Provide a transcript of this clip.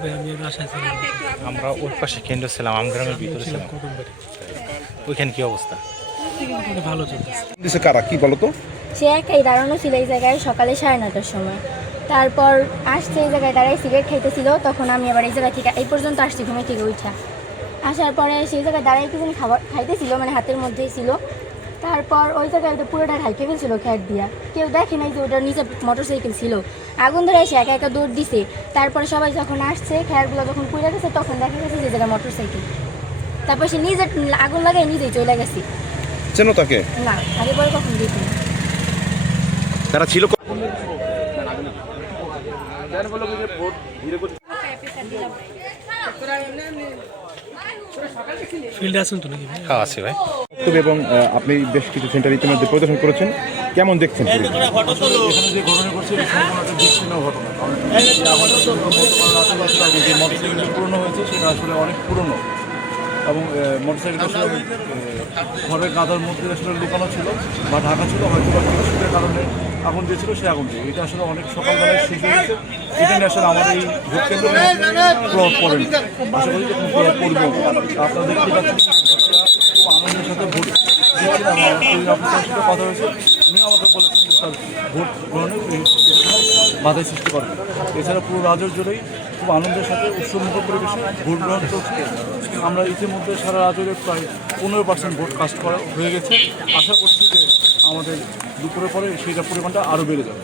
ভাই আমি বাসায় ছিলাম আমরা ওই পাশে কেন্দ্র ছিলাম আমগ্রামের ভিতরে ছিলাম কদমবাড়ি। ওইখানে কি অবস্থা? ভালো চলতেছে দিছে কারা? কি বলো তো? সে একাই দাঁড়ানো ছিল এই জায়গায় সকালে সাড়ে নটার সময়। তারপর আসছে এই জায়গায় দাঁড়ায় সিগারেট খাইতেছিল তখন আমি আবার এই জায়গা থেকে এই পর্যন্ত আসছি ঘুমে থেকে উঠা আসার পরে সেই জায়গায় দাঁড়ায় কিছু খাবার খাইতেছিল মানে হাতের মধ্যেই ছিল। তারপর ওই জায়গায় পুরোটা ঢাইকে ফেলছিল খ্যাট দিয়া। কেউ দেখে নাই যে ওটার নিচে মোটর সাইকেল ছিল। আগুন ধরে এসে একা একা দৌড় দিছে। তারপরে সবাই যখন আসছে খ্যাটগুলো যখন পুড়ে গেছে তখন দেখা গেছে যে জায়গায় মোটর সাইকেল তারপর সে নিজে আগুন লাগাই নিজেই চলে গেছে। চেনো তাকে? না আগে পরে কখন দেখি তারা ছিল ক- ফিল্ডে আছেন তো নাকি খাওয়া আছে ভাই। তবে এবং আপনি বেশ কিছু সেন্টার ইতিমধ্যে পরিদর্শন করেছেন। কেমন দেখছেন এখানে যে ঘটনা ঘটছে এটা একটা বিচ্ছিন্ন ঘটনা। কারণ যে আমাদের তো রাতে বাসে আগে যে মোটরসাইকেলটা পুরনো হয়েছে সেটা আসলে অনেক পুরনো। এবং মোটরসাইকেলটা আসলে ঘরের গাদার মধ্যে আসলে লুকানো ছিল বা ঢাকা ছিল হয়তো বা কিছু শীতের কারণে আগুন দিয়েছিল সে আগুন দিয়ে। এটা আসলে অনেক সকালবেলায় শেষ হয়ে গেছে এটা নিয়ে আসলে আমার এই ভোট কেন্দ্রে প্রভাব পড়েনি আশা করি প্রভাব পড়বেও আপনারা দেখতে পাচ্ছেন খুব আনন্দের সাথে ভোট এবং আমার সাথে কথা হয়েছে। উনি আমাকে বলেছেন তার ভোট গ্রহণে বাধাই সৃষ্টি করে। এছাড়া পুরো রাজ্য জুড়েই খুব আনন্দের সাথে উৎসবমুখর পরিবেশে ভোট গ্রহণ চলছে। আমরা ইতিমধ্যে সারা রাজ্যের প্রায় পনেরো পার্সেন্ট ভোট কাস্ট করা হয়ে গেছে। আশা করছি যে আমাদের দুপুরের পরে সেইটা পরিমাণটা আরও বেড়ে যাবে।